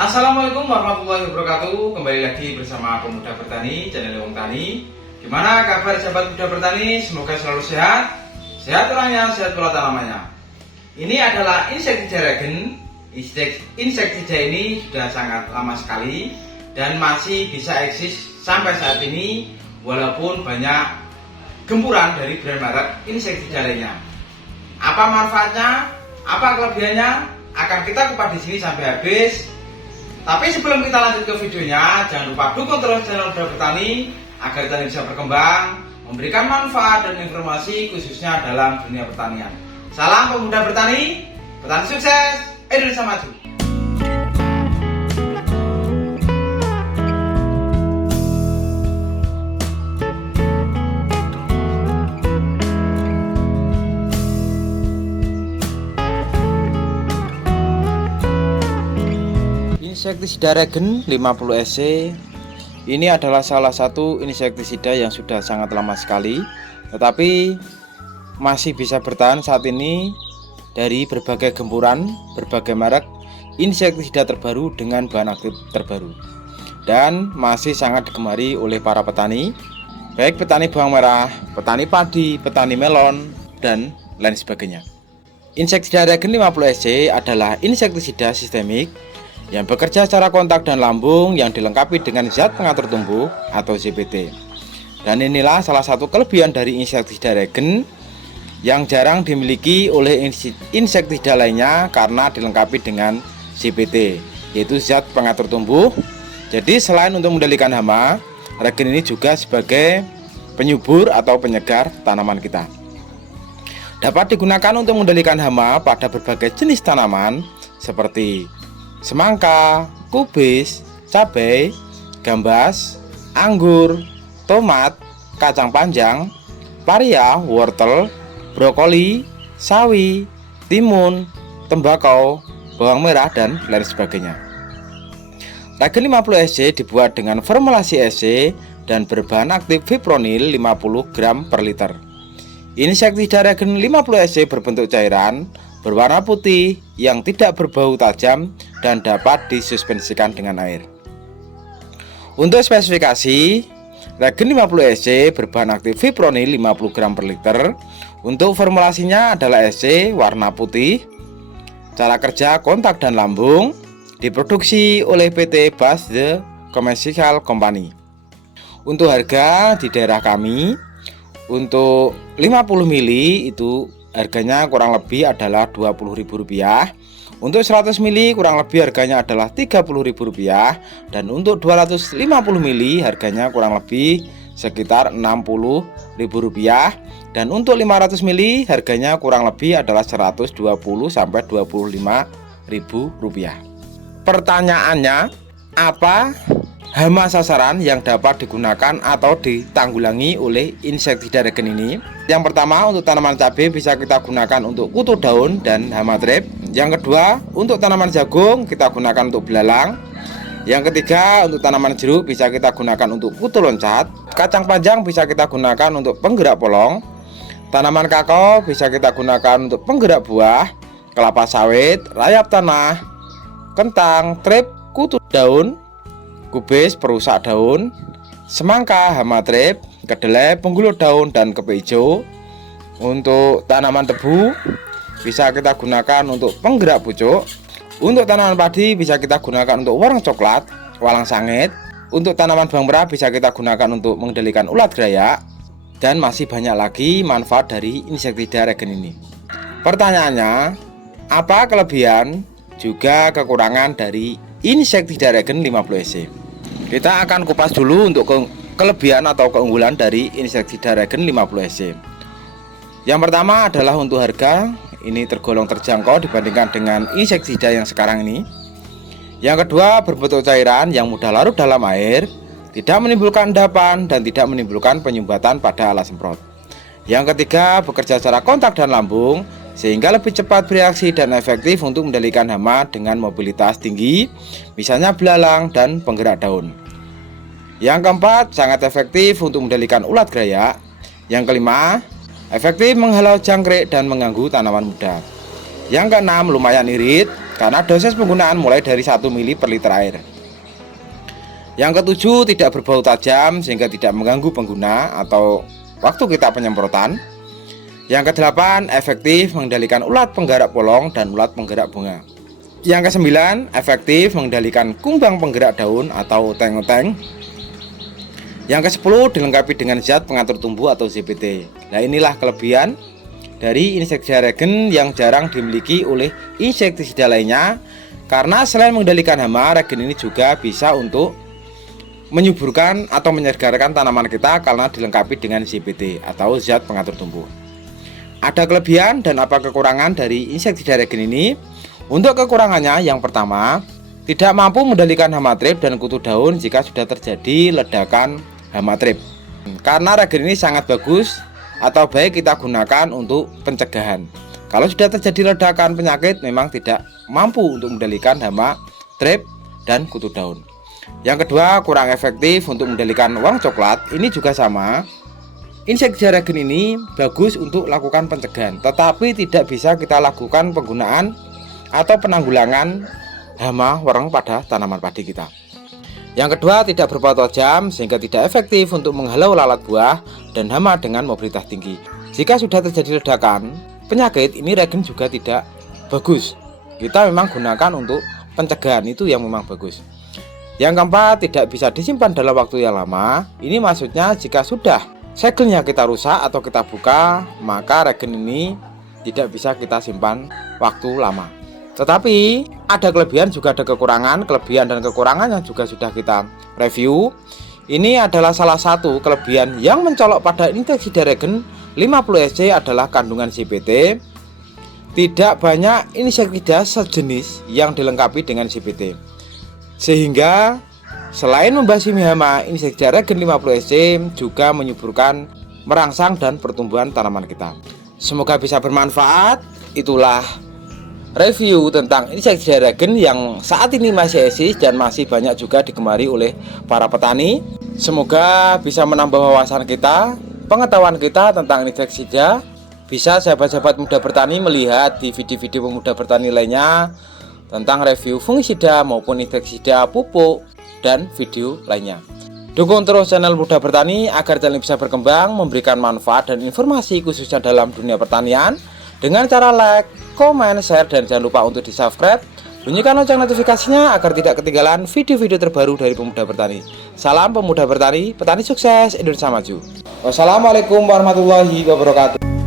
Assalamualaikum warahmatullahi wabarakatuh. Kembali lagi bersama Pemuda Bertani, channel Wong Tani. Gimana kabar sahabat muda bertani? Semoga selalu sehat. Sehat orangnya, sehat pula tanamannya. Ini adalah Insectida Regen. Insectida ini sudah sangat lama sekali dan masih bisa eksis sampai saat ini, walaupun banyak gempuran dari brand merek Insectida lainnya. Apa manfaatnya? Apa kelebihannya? Akan kita kupas di sini sampai habis. Tapi sebelum kita lanjut ke videonya, jangan lupa dukung terus channel Pemuda Bertani agar channel bisa berkembang, memberikan manfaat dan informasi khususnya dalam dunia pertanian. Salam Pemuda Bertani, petani sukses, Indonesia maju. Insectida Regen 50 SC ini adalah salah satu insektisida yang sudah sangat lama sekali, tetapi masih bisa bertahan saat ini dari berbagai gempuran, berbagai merek insektisida terbaru dengan bahan aktif terbaru, dan masih sangat digemari oleh para petani, baik petani bawang merah, petani padi, petani melon, dan lain sebagainya. Insectida Regen 50 SC adalah insektisida sistemik yang bekerja secara kontak dan lambung yang dilengkapi dengan zat pengatur tumbuh atau ZPT. Dan inilah salah satu kelebihan dari Insectida Regen yang jarang dimiliki oleh insektisida lainnya karena dilengkapi dengan ZPT, yaitu zat pengatur tumbuh. Jadi selain untuk mengendalikan hama, Regen ini juga sebagai penyubur atau penyegar tanaman kita. Dapat digunakan untuk mengendalikan hama pada berbagai jenis tanaman seperti semangka, kubis, cabai, gambas, anggur, tomat, kacang panjang, paria, wortel, brokoli, sawi, timun, tembakau, bawang merah, dan lain sebagainya. Regen 50 SC dibuat dengan formulasi SC dan berbahan aktif fipronil 50 gram per liter. Insectida Regen 50 SC berbentuk cairan berwarna putih yang tidak berbau tajam dan dapat disuspensikan dengan air. Untuk spesifikasi, Regen 50 SC berbahan aktif fipronil 50 gram per liter. Untuk formulasinya adalah SC warna putih. Cara kerja kontak dan lambung. Diproduksi oleh PT Bas The Chemical Company. Untuk harga di daerah kami, untuk 50 ml itu harganya kurang lebih adalah Rp20.000. Untuk 100 ml kurang lebih harganya adalah Rp30.000. Dan untuk 250 ml harganya kurang lebih sekitar Rp60.000. Dan untuk 500 ml harganya kurang lebih adalah Rp120-Rp25.000. Pertanyaannya, apa hama sasaran yang dapat digunakan atau ditanggulangi oleh Insectida Regen ini? Yang pertama, untuk tanaman cabai bisa kita gunakan untuk kutu daun dan hama trip. Yang kedua, untuk tanaman jagung kita gunakan untuk belalang. Yang ketiga, untuk tanaman jeruk bisa kita gunakan untuk kutu loncat. Kacang panjang bisa kita gunakan untuk penggerak polong. Tanaman kakao bisa kita gunakan untuk penggerak buah. Kelapa sawit, rayap tanah, kentang, trip, kutu daun, kubis perusak daun, semangka hama trip, kedelai penggulung daun, dan kepe hijau. Untuk tanaman tebu bisa kita gunakan untuk penggerak pucuk. Untuk tanaman padi bisa kita gunakan untuk warna coklat, walang sangit. Untuk tanaman bawang merah bisa kita gunakan untuk mengendalikan ulat gerayak. Dan masih banyak lagi manfaat dari Insectida Regen ini. Pertanyaannya, apa kelebihan juga kekurangan dari Insectida Regen 50 SC? Kita akan kupas dulu untuk kelebihan atau keunggulan dari Insectida Regen 50 SC. Yang pertama adalah untuk harga, ini tergolong terjangkau dibandingkan dengan insektisida yang sekarang ini. Yang kedua, berbentuk cairan yang mudah larut dalam air, tidak menimbulkan endapan dan tidak menimbulkan penyumbatan pada alat semprot. Yang ketiga, bekerja secara kontak dan lambung sehingga lebih cepat bereaksi dan efektif untuk mengendalikan hama dengan mobilitas tinggi, misalnya belalang dan penggerak daun. Yang keempat, sangat efektif untuk mengendalikan ulat gerayak. Yang kelima, efektif menghalau jangkrik dan mengganggu tanaman muda. Yang keenam, lumayan irit karena dosis penggunaan mulai dari 1 ml per liter air. Yang ketujuh, tidak berbau tajam sehingga tidak mengganggu pengguna atau waktu kita penyemprotan. Yang kedelapan, efektif mengendalikan ulat penggerak polong dan ulat penggerak bunga. Yang kesembilan, efektif mengendalikan kumbang penggerak daun atau uteng-uteng. Yang ke-10, dilengkapi dengan zat pengatur tumbuh atau ZPT. Nah, inilah kelebihan dari insektisida Regen yang jarang dimiliki oleh insektisida lainnya, karena selain mengendalikan hama, Regen ini juga bisa untuk menyuburkan atau menyegarkan tanaman kita karena dilengkapi dengan ZPT atau zat pengatur tumbuh. Ada kelebihan dan apa kekurangan dari insektisida Regen ini? Untuk kekurangannya, yang pertama, tidak mampu mengendalikan hama trip dan kutu daun jika sudah terjadi ledakan hama trip. Karena Regen ini sangat bagus atau baik kita gunakan untuk pencegahan. Kalau sudah terjadi ledakan penyakit, memang tidak mampu untuk mengendalikan hama trip dan kutu daun. Yang kedua, kurang efektif untuk mengendalikan uang coklat. Ini juga sama. Insektisida Regen ini bagus untuk lakukan pencegahan, tetapi tidak bisa kita lakukan penggunaan atau penanggulangan hama wareng pada tanaman padi kita. Yang kedua, tidak berbau tajam sehingga tidak efektif untuk menghalau lalat buah dan hama dengan mobilitas tinggi. Jika sudah terjadi ledakan penyakit, ini Regen juga tidak bagus. Kita memang gunakan untuk pencegahan, itu yang memang bagus. Yang keempat, tidak bisa disimpan dalam waktu yang lama. Ini maksudnya jika sudah segelnya kita rusak atau kita buka, maka Regen ini tidak bisa kita simpan waktu lama. Tetapi ada kelebihan juga ada kekurangan. Kelebihan dan kekurangannya juga sudah kita review. Ini adalah salah satu kelebihan yang mencolok pada insektisida Regen 50SC adalah kandungan ZPT. Tidak banyak insektisida sejenis yang dilengkapi dengan ZPT, sehingga selain membasmi hama, insektisida Regen 50SC juga menyuburkan, merangsang dan pertumbuhan tanaman kita. Semoga bisa bermanfaat. Itulah review tentang insektisida Regen yang saat ini masih eksis dan masih banyak juga digemari oleh para petani. Semoga bisa menambah wawasan kita, pengetahuan kita tentang insektisida. Bisa sahabat-sahabat muda bertani melihat di video-video pemuda bertani lainnya tentang review fungisida maupun insektisida pupuk dan video lainnya. Dukung terus channel Muda Bertani agar channel bisa berkembang, memberikan manfaat dan informasi khususnya dalam dunia pertanian dengan cara like, komen, share, dan jangan lupa untuk di-subscribe. Bunyikan lonceng notifikasinya agar tidak ketinggalan video-video terbaru dari Pemuda Bertani. Salam Pemuda Bertani, petani sukses, Indonesia maju. Wassalamualaikum warahmatullahi wabarakatuh.